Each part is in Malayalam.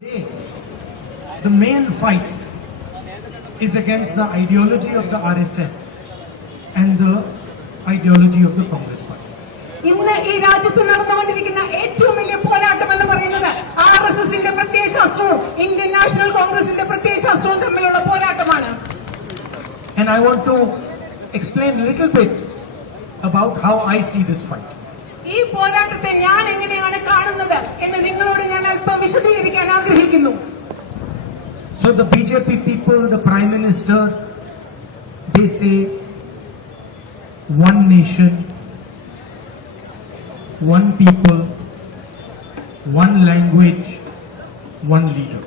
The main fight is against the ideology of the RSS and the ideology of the Congress Party. ഇന്ന് ഈ രാജ്യത്ത് നടന്നുകൊണ്ടിരിക്കുന്ന ഏറ്റവും വലിയ പോരാട്ടം എന്ന് പറയുന്നത് ആർഎസ്എസിന്റെ പ്രത്യയശാസ്ത്രവും ഇന്ത്യൻ നാഷണൽ കോൺഗ്രസിന്റെ പ്രത്യയശാസ്ത്രവും തമ്മിലുള്ള പോരാട്ടമാണ്. And I want to explain a little bit about how I see this fight. ഈ പോരാട്ടത്തെ ഞാൻ എങ്ങനെയാണ് കാണുന്നത് എന്ന് നിങ്ങളോട് ഞാൻ അല്പം വിശദീകരിക്കാൻ ആഗ്രഹിക്കുന്നു. So the BJP people, the Prime Minister, they say one nation, one people, one language, one leader.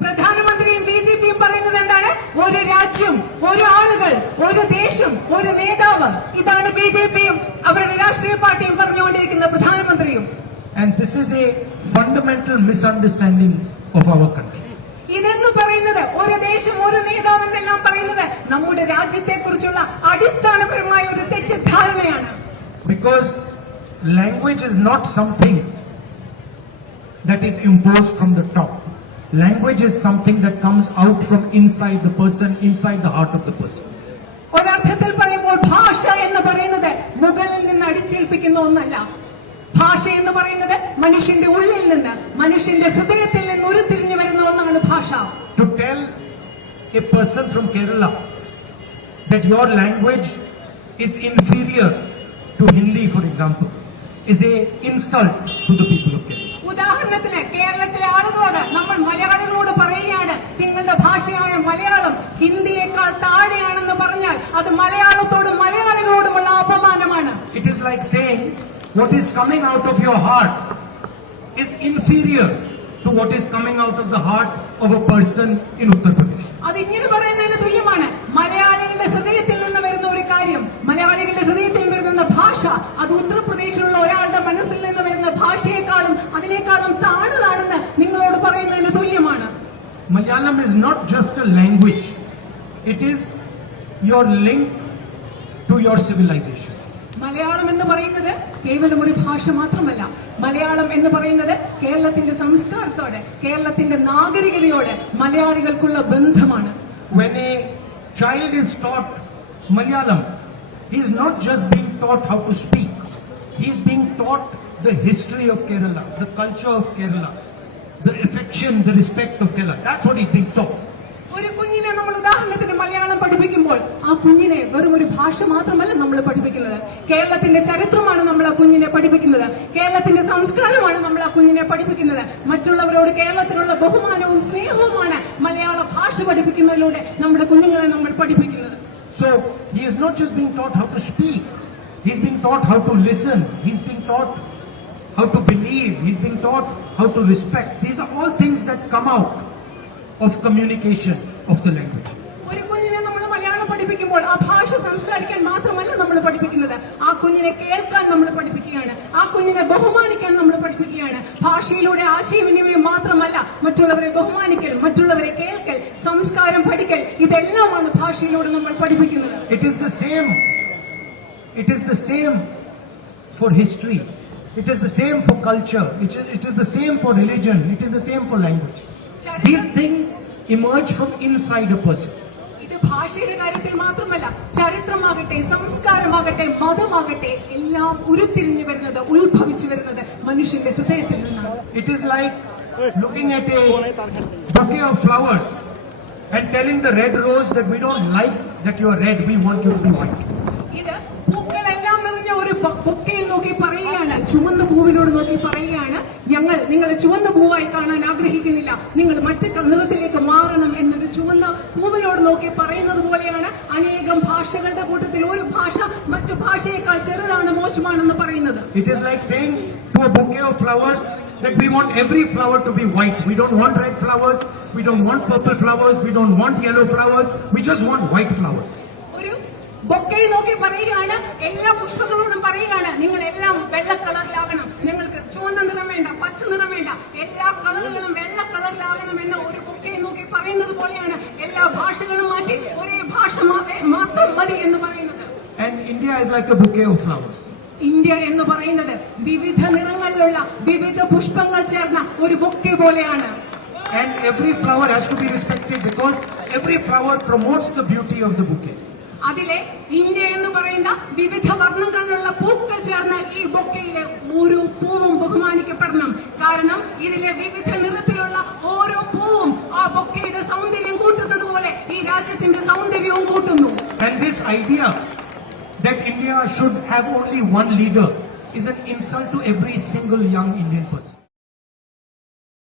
പ്രധാനമന്ത്രിയും ബിജെപിയും പറയുന്നത് എന്താണ്? ഒരു രാജ്യം, ഒരു ആളുകൾ, ഒരു ദേശം, ഒരു നേതാവ്. ഇതാണ് ബിജെപിയും അവരുടെ രാഷ്ട്രീയ പാർട്ടിയും പറഞ്ഞുകൊണ്ടിരിക്കുന്ന പ്രധാനമന്ത്രിയും. And this is a fundamental misunderstanding of our country. ഇതെന്ന് പറയുന്നത് ഒരു ദേശം, ഒരു നേതാവ് എന്നെല്ലാം പറയുന്നത് നമ്മുടെ രാജ്യത്തെ കുറിച്ചുള്ള അടിസ്ഥാനപരമായ ഒരു തെറ്റിദ്ധാരണയാണ്. Because language is not something that is imposed from the top. Language is something that comes out from inside the person, inside the heart of the person. ഒരർത്ഥത്തിൽ പറയുമ്പോൾ ഭാഷ എന്ന് പറയുന്നത് മുകളിൽ നിന്ന് അടിച്ചേൽപ്പിക്കുന്ന ഒന്നല്ല. ഭാഷ എന്ന് പറയുന്നത് മനുഷ്യന്റെ ഉള്ളിൽ നിന്ന്, മനുഷ്യന്റെ ഹൃദയത്തിൽ നിന്ന് ഉരുത്തിരിഞ്ഞു വരുന്ന ഒന്നാണ് ഭാഷ. To tell a person from Kerala that your language is inferior to Hindi, for example, is a insult to the people of Kerala. ഉദാഹരണത്തിന് കേരളത്തിലെ ആളുകളോട് നമ്മൾ മലയാളികളോട് പറയുകയാണ് നിങ്ങളുടെ ഭാഷയായ മലയാളം ഹിന്ദിയേക്കാൾ താഴെയാണെന്ന് പറഞ്ഞാൽ അത് മലയാളത്തോടും മലയാളികളോടുമുള്ള അപമാനമാണ്. It is like saying what is coming out of your heart is inferior to what is coming out of the heart of a person in Uttar Pradesh. അതിങ്ങനെ പറയുന്നതിന് തുല്യമാണ്. മലയാളികളുടെ ഹൃദയത്തിൽ നിന്ന് വരുന്ന ഒരു കാര്യം, മലയാളികളുടെ ഹൃദയത്തിൽ വരുന്ന ഭാഷ, അത് ഉത്തർപ്രദേശിലുള്ള ഒരാളുടെ മനസ്സിൽ നിന്ന് വരുന്ന ഭാഷയെക്കാളും അതിനേക്കാളും താണതാണെന്ന് നിങ്ങളോട് പറയുന്നതിന് തുല്യമാണ്. Malayalam is not just a language. It is your link to your civilization. Malayalam എന്ന് പറയുന്നത് കേവലം ഒരു ഭാഷ മാത്രമല്ല. മലയാളം എന്ന് പറയുന്നത് കേരളത്തിന്റെ സംസ്കാരത്തോടെ, കേരളത്തിന്റെ നാഗരികതയോടെ മലയാളികൾക്കുള്ള ബന്ധമാണ്. When a child is taught Malayalam, he is not just being taught how to speak. He is being taught the history of Kerala, the culture of Kerala, the affection, the respect of Kerala. That's what he is being taught. ഒരു കുഞ്ഞിനെ നമ്മൾ ഉദാഹരണത്തിന് മലയാളം പഠിപ്പിക്കുമ്പോൾ ആ കുഞ്ഞിനെ വെറും ഒരു ഭാഷ മാത്രമല്ല നമ്മൾ പഠിപ്പിക്കുന്നത്. കേരളത്തിന്റെ ചരിത്രമാണ് നമ്മൾ ആ കുഞ്ഞിനെ പഠിപ്പിക്കുന്നത്. കേരളത്തിന്റെ സംസ്കാരമാണ് നമ്മൾ ആ കുഞ്ഞിനെ പഠിപ്പിക്കുന്നത്. മറ്റുള്ളവരോട് കേരളത്തിലുള്ള ബഹുമാനവും സ്നേഹവുമാണ് മലയാള ഭാഷ പഠിപ്പിക്കുന്നതിലൂടെ നമ്മുടെ കുഞ്ഞുങ്ങളെ നമ്മൾ പഠിപ്പിക്കുന്നത്. So he is not just being taught how to speak. He is being taught how to listen. He is being taught how to believe. He is being taught how to respect. These are all things that come out of communication of the language. ഒരു കുഞ്ഞിനെ നമ്മൾ മലയാളം പഠിപ്പിക്കുമ്പോൾ ആ ഭാഷ സംസ്കരിക്കാൻ മാത്രമല്ല നമ്മൾ പഠിപ്പിക്കുന്നത്. ആ കുഞ്ഞിനെ കേൾക്കാൻ നമ്മൾ പഠിപ്പിക്കുകയാണ്. ആ കുഞ്ഞിനെ ബഹുമാനിക്കാൻ നമ്മൾ പഠിപ്പിക്കുകയാണ്. ഭാഷയിലൂടെ ആശയവിനിമയം മാത്രമല്ല, മറ്റുള്ളവരെ ബഹുമാനിക്കൽ, മറ്റുള്ളവരെ കേൾക്കൽ, സംസ്കാരം പഠിക്കൽ, ഇതെല്ലാമാണ് ഭാഷയിലൂടെ നമ്മൾ പഠിപ്പിക്കുന്നത്. It is the same. It is the same for history. It is the same for culture. It is the same for religion. It is the same for language. These things emerge from inside a person. ഇത് ഭാഷയുടെ കാര്യത്തിൽ മാത്രമല്ല, ചരിത്രമാകട്ടെ, സംസ്കാരമാകട്ടെ, മതമാകട്ടെ, എല്ലാം ഉരുത്തിരിഞ്ഞു വരുന്നത്, ഉത്ഭവിച്ചു വരുന്നത് മനുഷ്യന്റെ ഹൃദയത്തിൽ നിന്നാണ്. It is like looking at a bouquet of flowers and telling the red rose that we don't like that you are red, we want you to be white. ഇത് പൂക്കളെല്ലാം നിറഞ്ഞ ഒരു ബൊക്കയിൽ നോക്കി പറയുകയാണ്, ചുവന്ന പൂവിനോട് നോക്കി പറയുകയാണ്, ഞങ്ങൾ നിങ്ങളെ ചുവന്ന പൂവായി കാണാൻ ആഗ്രഹിക്കുന്നില്ല, നിങ്ങൾ മറ്റു നിറത്തിലേക്ക് മാറണം എന്നൊരു ചുവന്ന പൂവിനോട് നോക്കി പറയുന്നത് പോലെയാണ് അനേകം ഭാഷകളുടെ കൂട്ടത്തിൽ ഒരു ഭാഷ മറ്റു ഭാഷയേക്കാൾ ചെറുതാണ്, മോശമാണെന്ന് പറയുന്നത്. It is like saying to a bouquet of flowers that we want every flower to be white. We don't want red flowers, we don't want purple flowers, we don't want yellow flowers, we just want white flowers. ഒരു ബൊക്കയിൽ നോക്കി പറയുകയാണ്, എല്ലാ പുഷ്പങ്ങളോടും പറയുകയാണ്, നിങ്ങൾ എല്ലാം വെള്ള കളറിലാകണം, നിങ്ങൾക്ക് ചുവന്ന നിറം വേണ്ട, പച്ച നിറം വേണ്ട, എല്ലാ കളറുകളും വെള്ള കളറിലാകണം എന്ന ഒരു ബൊക്കയിൽ നോക്കി പറയുന്നത് പോലെയാണ് എല്ലാ ഭാഷകളും മാറ്റി ഒരേ ഭാഷ മാത്രം മതി എന്ന് പറയുന്നത്. And India is like a bouquet of flowers. India എന്ന് പറയുന്നത് വിവിധ നിറങ്ങൾ നിറങ്ങളിലുള്ള വിവിധ പുഷ്പങ്ങൾ ചേർന്ന ഒരു ബൊക്കെ പോലെയാണ്. And every flower has to be respected because every flower promotes the beauty of the bouquet. അതിലെ ഇന്ത്യ എന്ന് പറയുന്ന വിവിധ വർണ്ണങ്ങളിലുള്ള പൂക്കൾ ചേർന്ന ഈ ബൊക്കയിലെ ഓരോ പൂവും ബഹുമാനിക്കപ്പെടണം. കാരണം ഇതിലെ വിവിധ നിറത്തിലുള്ള ഓരോ പൂവും ആ ബൊക്കയുടെ സൗന്ദര്യം കൂട്ടുന്നത് പോലെ ഈ രാജ്യത്തിന്റെ സൗന്ദര്യവും കൂട്ടുന്നു. And this idea that India should have only one leader is an insult to every single young Indian person.